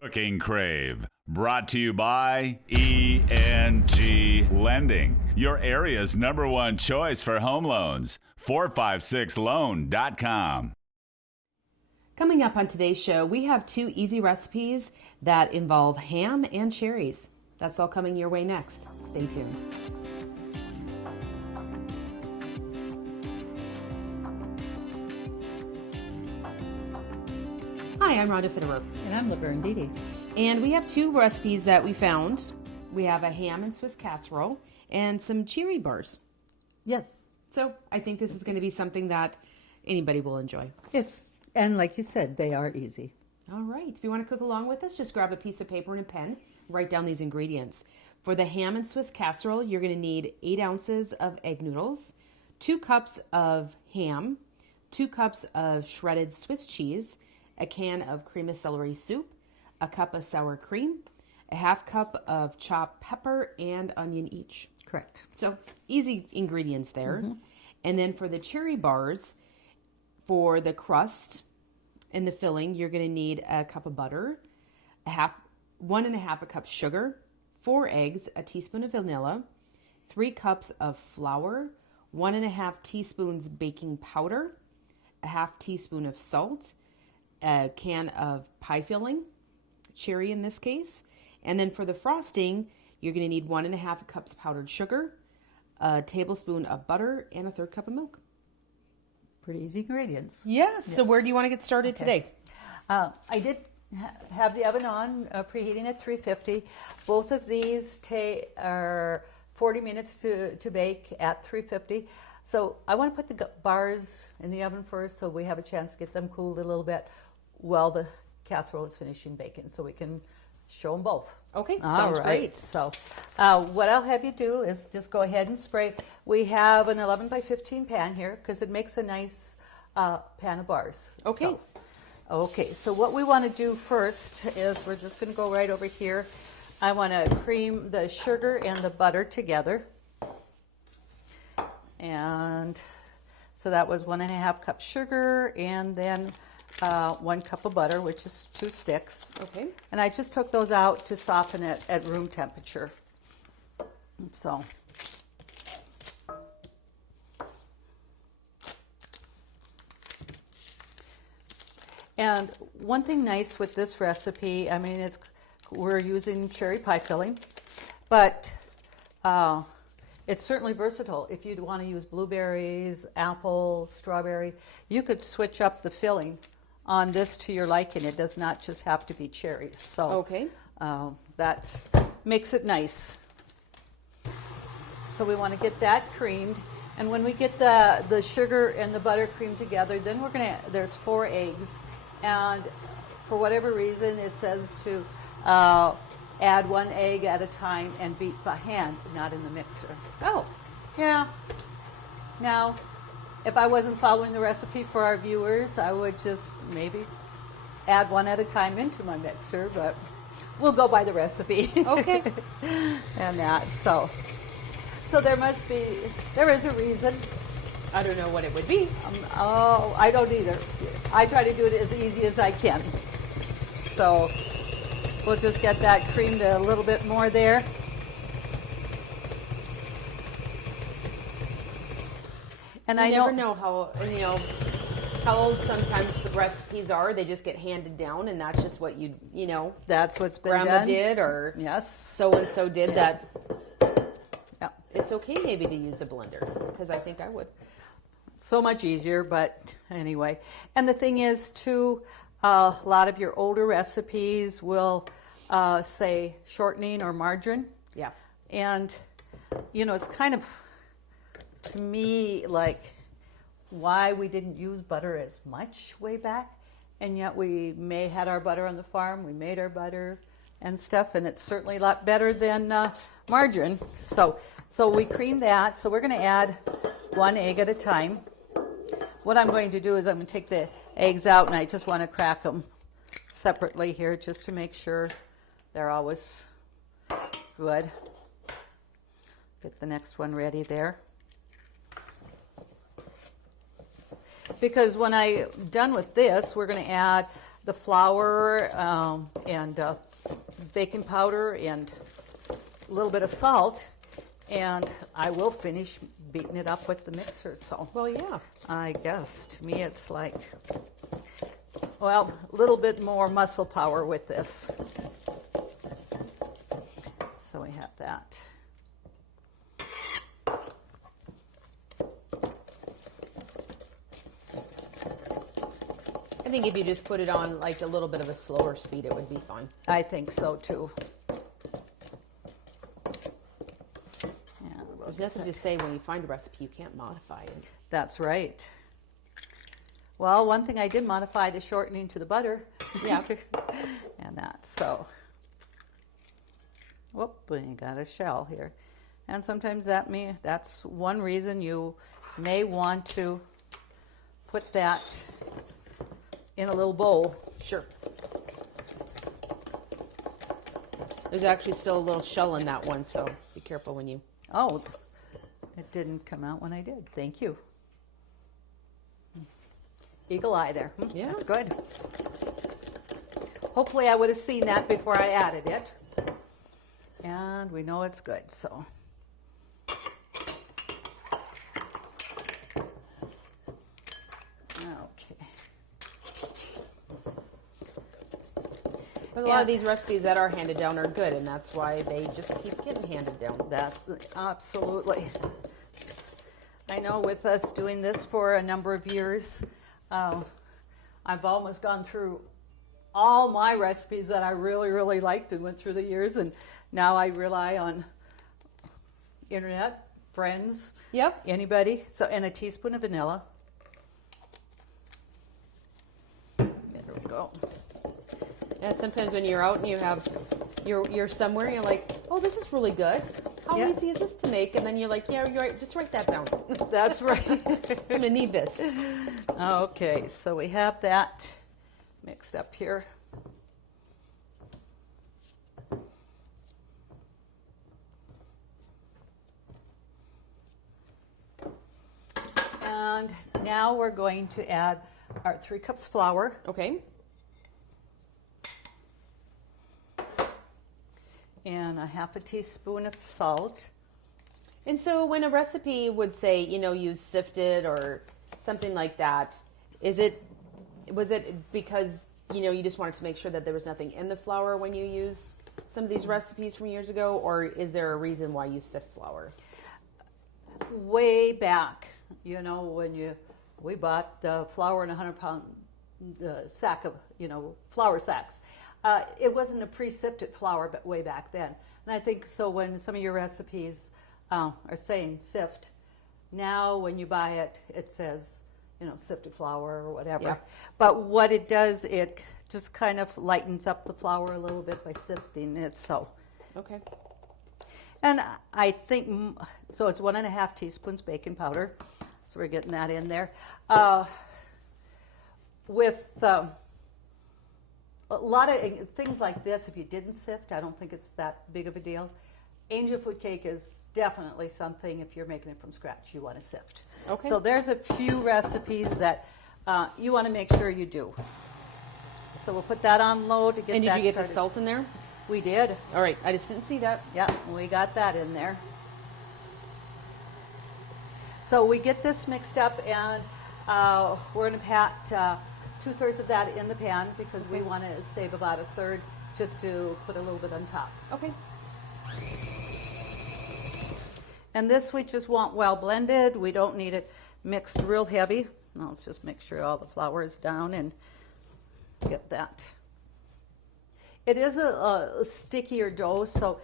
Cooking Crave, brought to you by ENG Lending, your area's #1 choice for home loans. 456loan.com. Coming up on today's show, we have 2 easy recipes that involve ham and cherries. That's all coming your way next. Stay tuned. Hi, I'm Rhonda Fitterer. And I'm Laverne Dede. And we have 2 recipes that we found. We have a ham and Swiss casserole and some cherry bars. Yes. So I think this is going to be something that anybody will enjoy. And like you said, they are easy. All right. If you want to cook along with us, just grab a piece of paper and a pen. Write down these ingredients. For the ham and Swiss casserole, you're going to need 8 ounces of egg noodles, 2 cups of ham, 2 cups of shredded Swiss cheese, a can of cream of celery soup, a cup of sour cream, a half cup of chopped pepper and onion each. Correct. So easy ingredients there. Mm-hmm. And then for the cherry bars, for the crust and the filling, you're going to need a cup of butter, 1 1/2 cup sugar, 4 eggs, a teaspoon of vanilla, 3 cups of flour, 1 1/2 teaspoons baking powder, a half teaspoon of salt, a can of pie filling, cherry in this case. And then for the frosting, you're going to need 1 1/2 cups powdered sugar, a tablespoon of butter, and a 1/3 cup of milk. Pretty easy ingredients. Yes. So where do you want to get started today? I did have the oven on, preheating at 350. Both of these are 40 minutes to bake at 350. So I want to put the bars in the oven first so we have a chance to get them cooled a little bit while the casserole is finishing baking, so we can show them both. Okay, sounds great. So what I'll have you do is just go ahead and spray. We have an 11 by 15 pan here because it makes a nice pan of bars. Okay. So what we want to do first is we're just going to go right over here. I want to cream the sugar and the butter together. And so that was 1 1/2 cup sugar and then 1 cup of butter, which is 2 sticks. Okay. And I just took those out to soften it at room temperature. So. And one thing nice with this recipe, I mean, we're using cherry pie filling, but it's certainly versatile. If you'd want to use blueberries, apple, strawberry, you could switch up the filling on this to your liking. It does not just have to be cherries. So okay. That makes it nice. So we want to get that creamed. And when we get the sugar and the butter creamed together, then there's 4 eggs. And for whatever reason, it says to add 1 egg at a time and beat by hand, not in the mixer. Oh. Yeah. Now, if I wasn't following the recipe for our viewers, I would just maybe add 1 at a time into my mixer, but we'll go by the recipe. Okay. And that, so there is a reason. I don't know what it would be. I don't either. I try to do it as easy as I can. So we'll just get that creamed a little bit more there. And I never know how old sometimes the recipes are. They just get handed down, and that's just what that's what's been grandma done. did, or yes, so and so did that. Yeah. It's okay maybe to use a blender because I think I would. So much easier, but anyway. And the thing is, too, a lot of your older recipes will say shortening or margarine. Yeah. And, it's kind of, to me, like why we didn't use butter as much way back. And yet we had our butter on the farm. We made our butter and stuff, and it's certainly a lot better than margarine. So we cream that. So we're going to add 1 egg at a time. What I'm going to do is I'm going to take the eggs out, and I just want to crack them separately here just to make sure they're always good. Get the next one ready there. Because when I'm done with this, we're going to add the flour and baking powder and a little bit of salt, and I will finish beating it up with the mixer. So, Well, yeah. I guess to me it's like, well, a little bit more muscle power with this. So we have that. I think if you just put it on like a little bit of a slower speed, it would be fine. I think so too. There's nothing to say when you find a recipe, you can't modify it. That's right. Well, one thing I did modify, the shortening to the butter. Yeah. And that, so. Whoop, we got a shell here. And sometimes that's one reason you may want to put that in a little bowl. Sure. There's actually still a little shell in that one, so be careful when you... Oh, it didn't come out when I did. Thank you. Eagle eye there. Yeah. That's good. Hopefully I would have seen that before I added it. And we know it's good, so. Okay. But a lot of these recipes that are handed down are good, and that's why they just keep getting handed down. That's absolutely. I know with us doing this for a number of years, I've almost gone through all my recipes that I really, really liked and went through the years, and now I rely on internet, friends, Yep. anybody. So, and a teaspoon of vanilla. There we go. And sometimes when you're out and you're somewhere and you're like, oh, this is really good. How Yeah. easy is this to make? And then you're like, yeah, you're right. Just write that down. That's right. I'm gonna need this. Okay, so we have that mixed up here. And now we're going to add our 3 cups flour. Okay. And a half a teaspoon of salt. And so when a recipe would say, use sifted or something like that, was it because, you just wanted to make sure that there was nothing in the flour when you used some of these recipes from years ago, or is there a reason why you sift flour? Way back, when we bought the flour in a 100-pound sack of, flour sacks. It wasn't a pre-sifted flour, but way back then. And I think so when some of your recipes are saying sift, now when you buy it, it says, sifted flour or whatever. Yeah. But what it does, it just kind of lightens up the flour a little bit by sifting it. So, Okay. and I think, so it's 1.5 teaspoons baking powder. So we're getting that in there. With a lot of things like this, if you didn't sift, I don't think it's that big of a deal. Angel food cake is definitely something, if you're making it from scratch, you want to sift. Okay. So there's a few recipes that you want to make sure you do. So we'll put that on low to get that And did you get started. the salt in there? We did. All right. I just didn't see that. Yeah, we got that in there. So we get this mixed up, and we're going to pat 2/3 of that in the pan because we want to save about 1/3 just to put a little bit on top. Okay. And this we just want well blended. We don't need it mixed real heavy. Now let's just make sure all the flour is down and get that. It is a stickier dough, so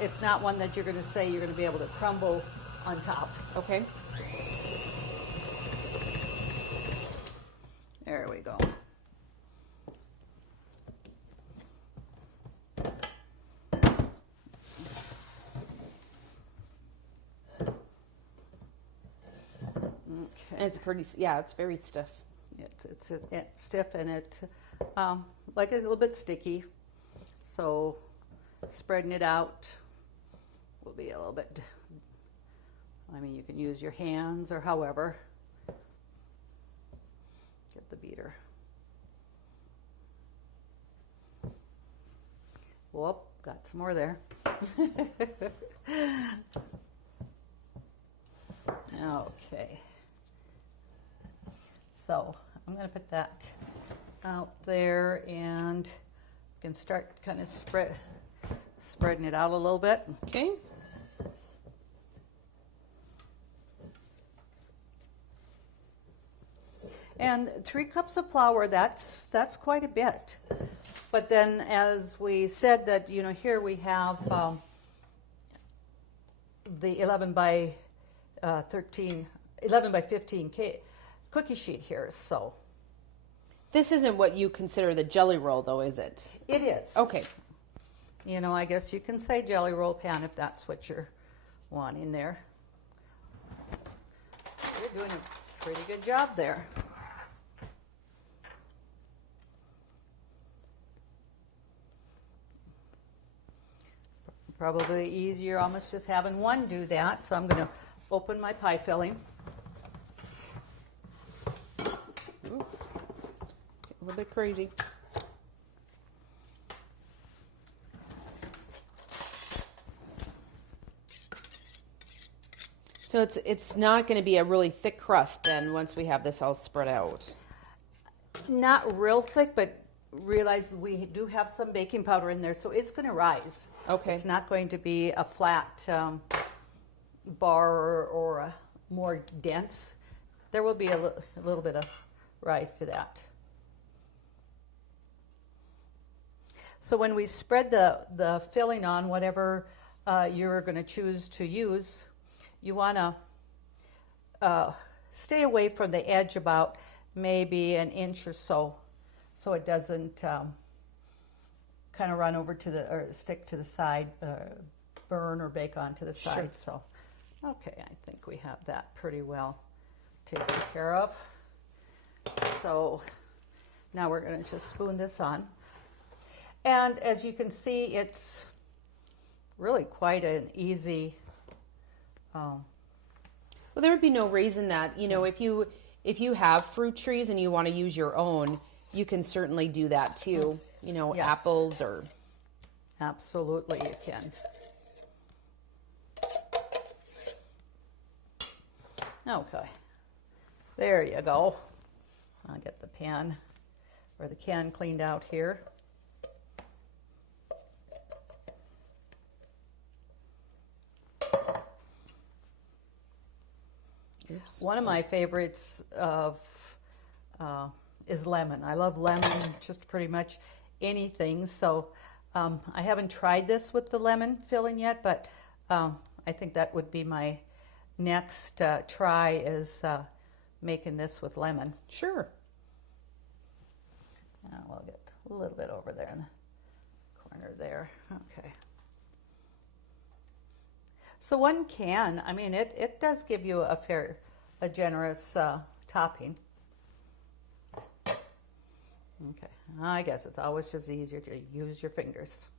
it's not one that you're going to say you're going to be able to crumble on top. Okay. There we go. And it's it's very stiff. It's stiff and it's like a little bit sticky. So spreading it out will be a little bit, you can use your hands or however. Get the beater. Whoop, got some more there. Okay. So I'm going to put that out there, and we can start kind of spreading it out a little bit. Okay. And 3 cups of flour, that's quite a bit. But then, as we said, that here we have the 11 by 15 cookie sheet here. So this isn't what you consider the jelly roll, though, is it? it is. Okay. I guess you can say jelly roll pan if that's what you're wanting there. You're doing a pretty good job there. Probably easier almost just having one do that. So I'm going to open my pie filling. Ooh. A little bit crazy. So it's not going to be a really thick crust then once we have this all spread out. Not real thick, but realize we do have some baking powder in there, so it's going to rise. Okay. It's not going to be a flat bar or a more dense. There will be a little bit of rise to that. So when we spread the filling on, whatever you're going to choose to use, you want to stay away from the edge about maybe an inch or so it doesn't kind of run over to or stick to the side, burn or bake onto the side. Sure. So, okay, I think we have that pretty well taken care of. So now we're going to just spoon this on. And as you can see, it's really quite an easy. Well, there would be no reason that, if you have fruit trees and you want to use your own, you can certainly do that too. Yes. Apples or. Absolutely, you can. Okay, there you go. I'll get the pan or the can cleaned out here. Oops. One of my favorites is lemon. I love lemon, just pretty much anything. So I haven't tried this with the lemon filling yet, but I think that would be my next try is making this with lemon. Sure. We'll get a little bit over there in the corner there. Okay. So one can, it does give you a generous topping. Okay, I guess it's always just easier to use your fingers.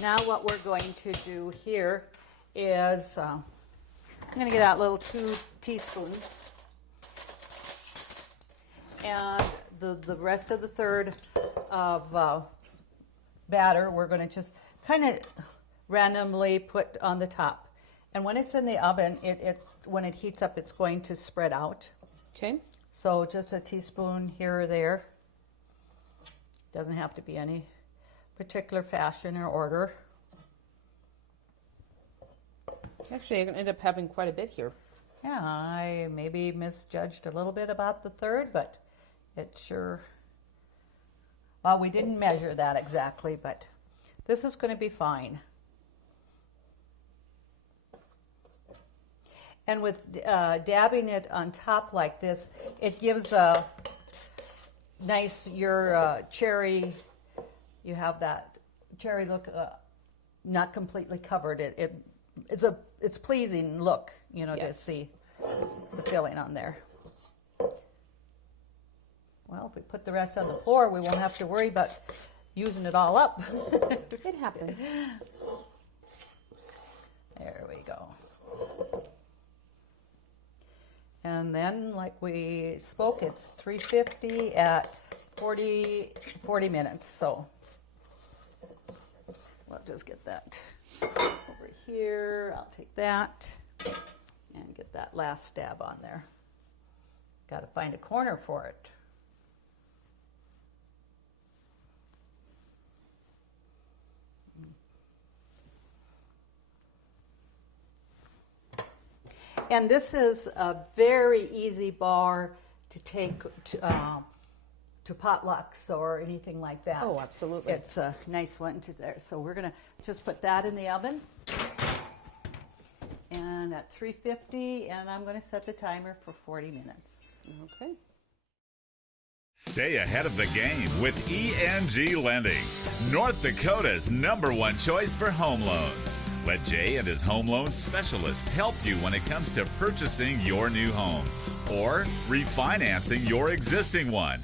Now what we're going to do here is I'm going to get out little 2 teaspoons, and the rest of the third of batter we're going to just kind of randomly put on the top. And when it's in the oven, when it heats up, it's going to spread out. Okay. So just a teaspoon here or there. Doesn't have to be any particular fashion or order. Actually, I end up having quite a bit here. Yeah, I maybe misjudged a little bit about the third, but it sure, well, we didn't measure that exactly, but this is going to be fine. And with dabbing it on top like this, it gives a nice, your cherry, you have that cherry look, not completely covered. It's pleasing look, Yes. to see the filling on there. Well, if we put the rest on the floor, we won't have to worry about using it all up. It happens. There we go. And then, like we spoke, it's 350 at 40 minutes. So I'll just get that over here. I'll take that and get that last stab on there. Got to find a corner for it. And this is a very easy bar to take to potlucks or anything like that. Oh, absolutely. It's a nice one to there. So we're going to just put that in the oven. And at 350, and I'm going to set the timer for 40 minutes. Okay. Stay ahead of the game with ENG Lending, North Dakota's #1 choice for home loans. Let Jay and his home loan specialist help you when it comes to purchasing your new home or refinancing your existing one.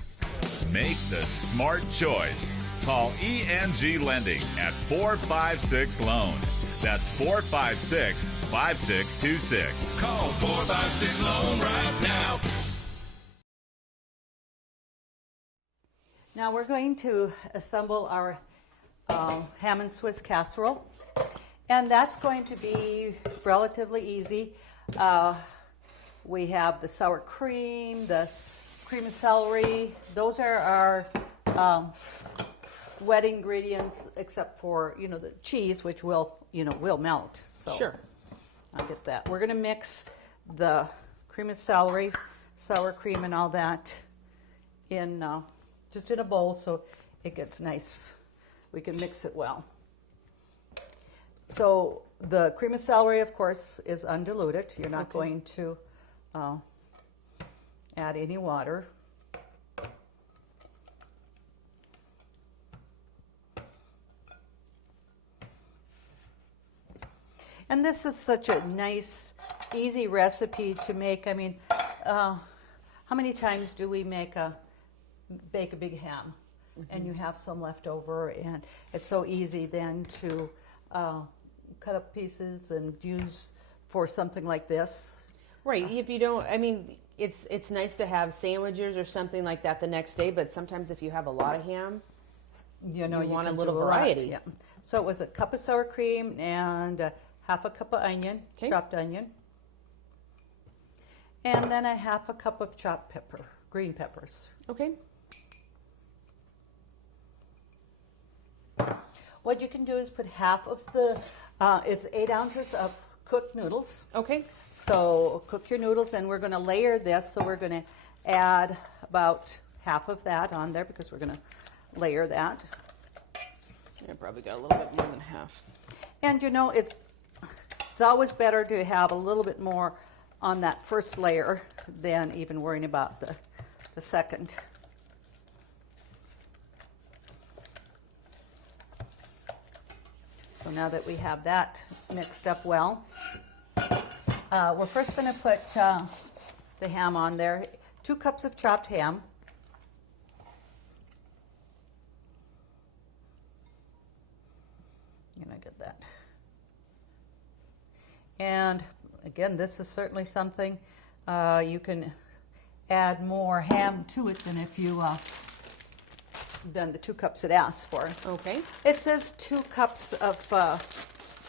Make the smart choice. Call ENG Lending at 456-LOAN. That's 456-5626. Call 456-LOAN right now. Now we're going to assemble our ham and Swiss casserole. And that's going to be relatively easy. We have the sour cream, the cream of celery. Those are our wet ingredients, except for the cheese, which will melt. So Sure. I'll get that. We're going to mix the cream of celery, sour cream, and all that in just in a bowl so it gets nice. We can mix it well. So the cream of celery, of course, is undiluted. You're not going to add any water. And this is such a nice, easy recipe to make. I mean, how many times do we bake a big ham, and you have some left over, and it's so easy then to cut up pieces and use for something like this. Right. If you don't, I mean, it's nice to have sandwiches or something like that the next day, but sometimes if you have a lot of ham, you want a little variety. Yeah. So it was a cup of sour cream and half a cup of onion, chopped onion, and then a half a cup of chopped green peppers. Okay. What you can do is put half of the, it's 8 ounces of cooked noodles. Okay. So cook your noodles, and we're going to layer this. So we're going to add about half of that on there because we're going to layer that. I probably got a little bit more than half. And it's always better to have a little bit more on that first layer than even worrying about the second. So now that we have that mixed up well, we're first going to put the ham on there. 2 cups of chopped ham. And I get that. And again, this is certainly something you can add more ham to it than if you than the 2 cups it asks for. Okay. It says 2 cups of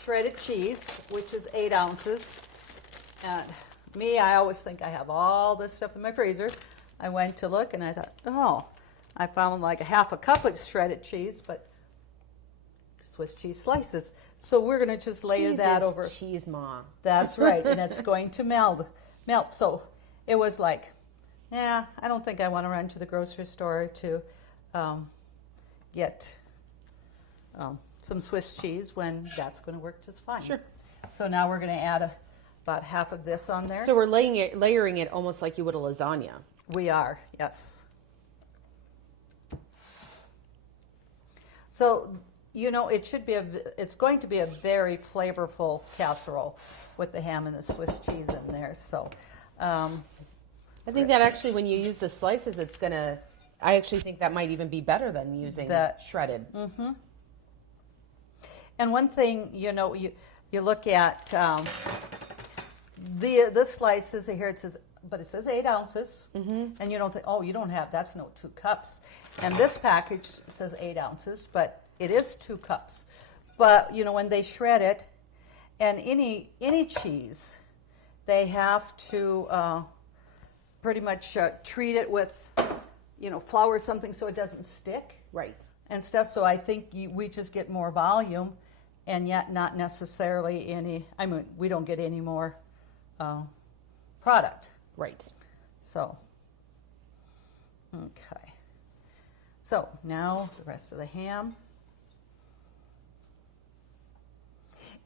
shredded cheese, which is 8 ounces. And me, I always think I have all this stuff in my freezer. I went to look and I thought, oh, I found like a half a cup of shredded cheese, but Swiss cheese slices. So we're going to just layer that over. Cheese, Ma. That's right, and it's going to melt. So it was like, I don't think I want to run to the grocery store to get some Swiss cheese when that's going to work just fine. Sure. So now we're going to add about half of this on there. So we're layering it almost like you would a lasagna. We are, yes. So, it's going to be a very flavorful casserole with the ham and the Swiss cheese in there. So, I think that actually when you use the slices, I actually think that might even be better than using shredded. Mm-hmm. And one thing, you look at the slices here, it says 8 ounces. Mm-hmm. And you don't think, you don't have, that's no 2 cups. And this package says 8 ounces, but it is 2 cups. But, you know, when they shred it, and any cheese, they have to pretty much treat it with, you know, flour or something so it doesn't stick. Right. And stuff. So I think we just get more volume, and yet not necessarily any, I mean, we don't get any more product. Right. So, okay. So now the rest of the ham.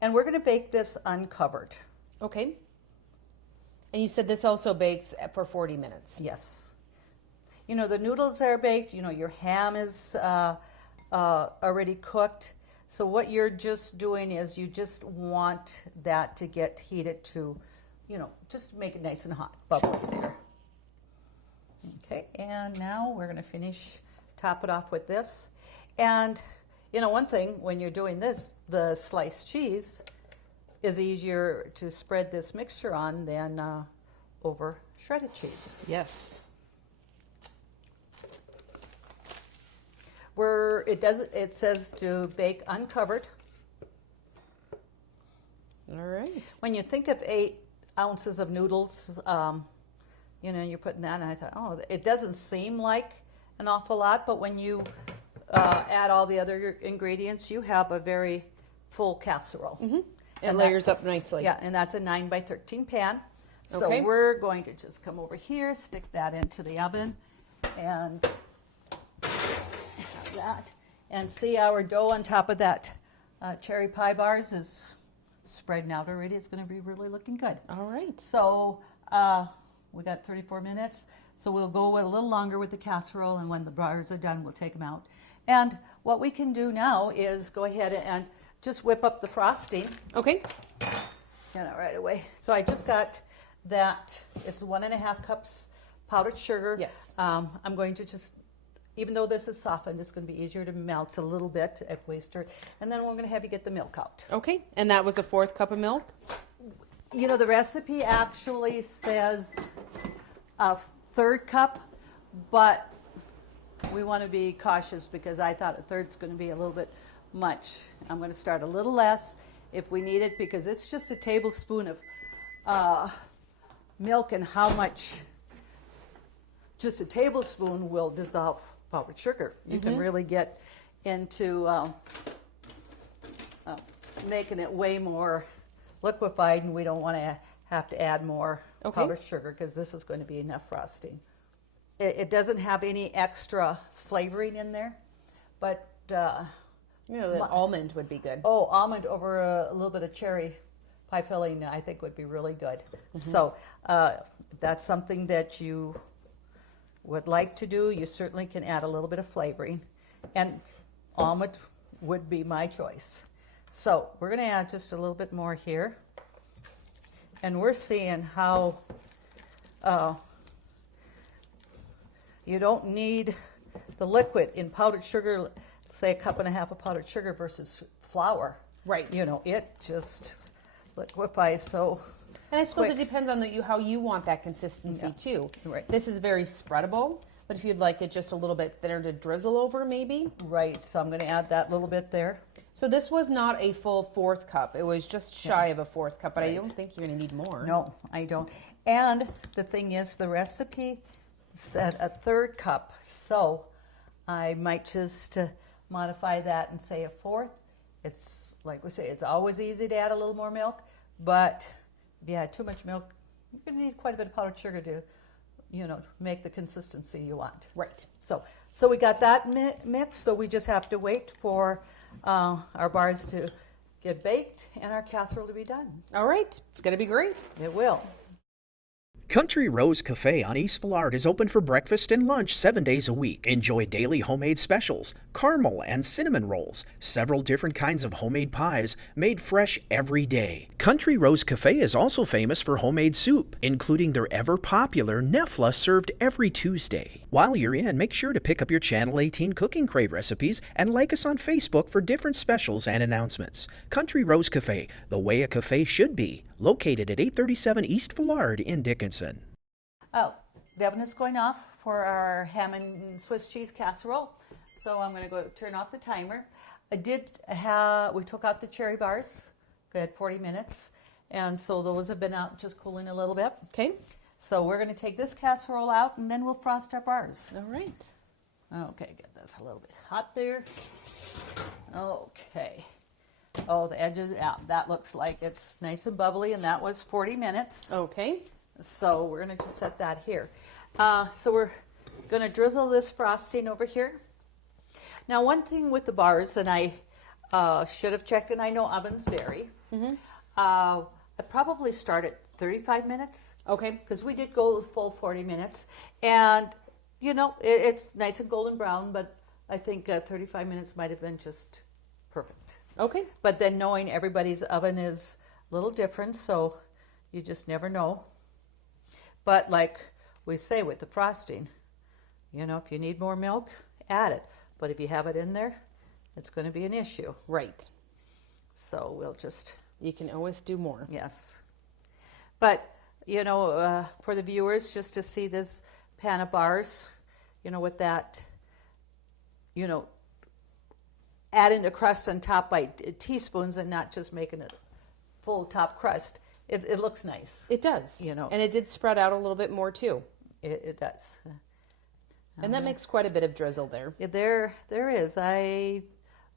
And we're going to bake this uncovered. Okay. And you said this also bakes for 40 minutes. Yes. You know, the noodles are baked. You know, your ham is already cooked. So what you're just doing is you just want that to get heated to, you know, just make it nice and hot, bubbly there. Okay, and now we're going to top it off with this. And, you know, one thing, when you're doing this, the sliced cheese is easier to spread this mixture on than over shredded cheese. Yes. It says to bake uncovered. All right. When you think of 8 ounces of noodles, you know, you're putting that, and I thought, oh, it doesn't seem like an awful lot, but when you add all the other ingredients, you have a very full casserole. Mm-hmm. It layers up nicely. Yeah, and that's a 9 by 13 pan. So Okay. we're going to just come over here, stick that into the oven, and have that. And see our dough on top of that cherry pie bars is spreading out already. It's going to be really looking good. All right. So we got 34 minutes. So we'll go a little longer with the casserole, and when the bars are done, we'll take them out. And what we can do now is go ahead and just whip up the frosting. Okay. Get it right away. So I just got that. It's 1.5 cups powdered sugar. Yes. I'm going to just, even though this is softened, it's going to be easier to melt a little bit if we stir it. And then we're going to have you get the milk out. Okay. And that was a 4th cup of milk? You know, the recipe actually says a 3rd cup, but we want to be cautious because I thought a 3rd's going to be a little bit much. I'm going to start a little less if we need it, because it's just a tablespoon of milk, and how much just a tablespoon will dissolve powdered sugar. You can really get into making it way more liquefied, and we don't want to have to add more powdered sugar because this is going to be enough frosting. It doesn't have any extra flavoring in there, but You know, that almond would be good. oh, almond over a little bit of cherry pie filling, I think would be really good. So if that's something that you would like to do, you certainly can add a little bit of flavoring, and almond would be my choice. So we're going to add just a little bit more here, and we're seeing how you don't need the liquid in powdered sugar, say 1.5 cups of powdered sugar versus flour. Right. You know, it just liquefies so. And I suppose quick. it depends on how you want that consistency too. Right. This is very spreadable, but if you'd like it just a little bit thinner to drizzle over, maybe. Right, so I'm going to add that little bit there. So this was not a full 4th cup. It was just shy of a 4th cup, but I Right. don't think you're going to need more. No, I don't. And the thing is, the recipe said a 3rd cup, so I might just modify that and say a 4th. It's like we say, it's always easy to add a little more milk, but if you add too much milk, you're going to need quite a bit of powdered sugar to, you know, make the consistency you want. Right. So we got that mixed, so we just have to wait for our bars to get baked and our casserole to be done. All right. It's going to be great. It will. Country Rose Cafe on East Villard is open for breakfast and lunch 7 days a week. Enjoy daily homemade specials, caramel and cinnamon rolls, several different kinds of homemade pies made fresh every day. Country Rose Cafe is also famous for homemade soup, including their ever-popular Nefla served every Tuesday. While you're in, make sure to pick up your Ch18 Cooking Crave recipes and like us on Facebook for different specials and announcements. Country Rose Cafe, the way a cafe should be, located at 837 East Villard in Dickinson. Oh, the oven is going off for our ham and Swiss cheese casserole. So I'm going to go turn off the timer. we took out the cherry bars. We had 40 minutes. And so those have been out just cooling a little bit. Okay. So we're going to take this casserole out and then we'll frost our bars. All right. Okay, get this a little bit hot there. Okay. Oh, the edges, yeah, that looks like it's nice and bubbly, and that was 40 minutes. Okay. So we're going to just set that here. So we're going to drizzle this frosting over here. Now, one thing with the bars, and I should have checked, and I know ovens vary. I probably start at 35 minutes. Okay. Because we did go the full 40 minutes. And, you know, it's nice and golden brown, but I think 35 minutes might have been just perfect. Okay. But then knowing everybody's oven is a little different, so you just never know. But like we say with the frosting, you know, if you need more milk, add it. But if you have it in there, it's going to be an issue. Right. So we'll just... You can always do more. Yes. But, you know, for the viewers, just to see this pan of bars, you know, with that, you know, adding the crust on top by teaspoons and not just making a full top crust, it looks nice. It does. You know. And it did spread out a little bit more, too. It does. And that makes quite a bit of drizzle there. There is. I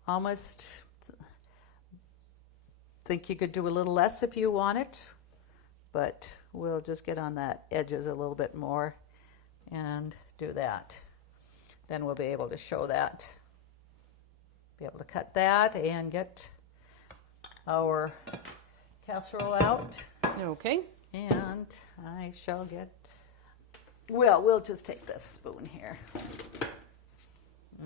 almost think you could do a little less if you want it, but we'll just get on that edges a little bit more and do that. Then we'll be able to show that, be able to cut that and get our casserole out. Okay. And I shall get, well, we'll just take this spoon here.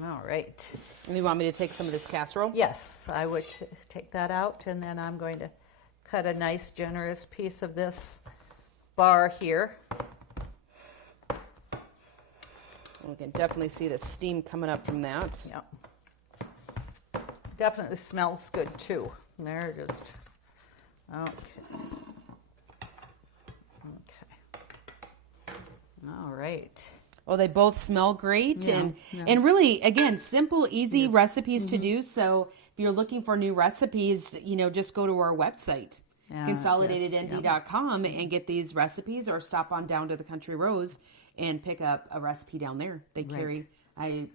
All right. And you want me to take some of this casserole? Yes, I would take that out, and then I'm going to cut a nice generous piece of this bar here. We can definitely see the steam coming up from that. Yep. Definitely smells good too. They're just, okay. Okay. All right. Oh, they both smell great. Yeah, and really, again, simple, easy recipes to do. So if you're looking for new recipes, you know, just go to our website, consolidatednd.com, and get these recipes, or stop on down to the Country Rose and pick up a recipe down there. They carry, I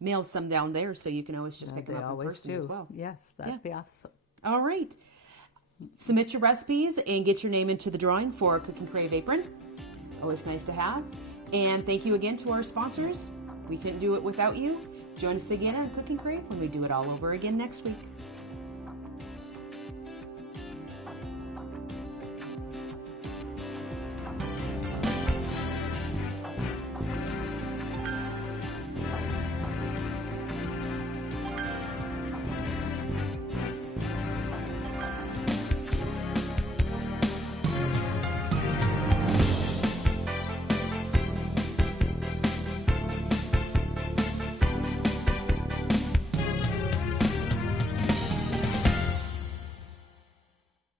mail some down there, so you can always just pick them up in person as well. Yes, that'd be awesome. All right. Submit your recipes and get your name into the drawing for a Cooking Crave apron. Always nice to have. And thank you again to our sponsors. We couldn't do it without you. Join us again on Cooking Crave when we do it all over again next week.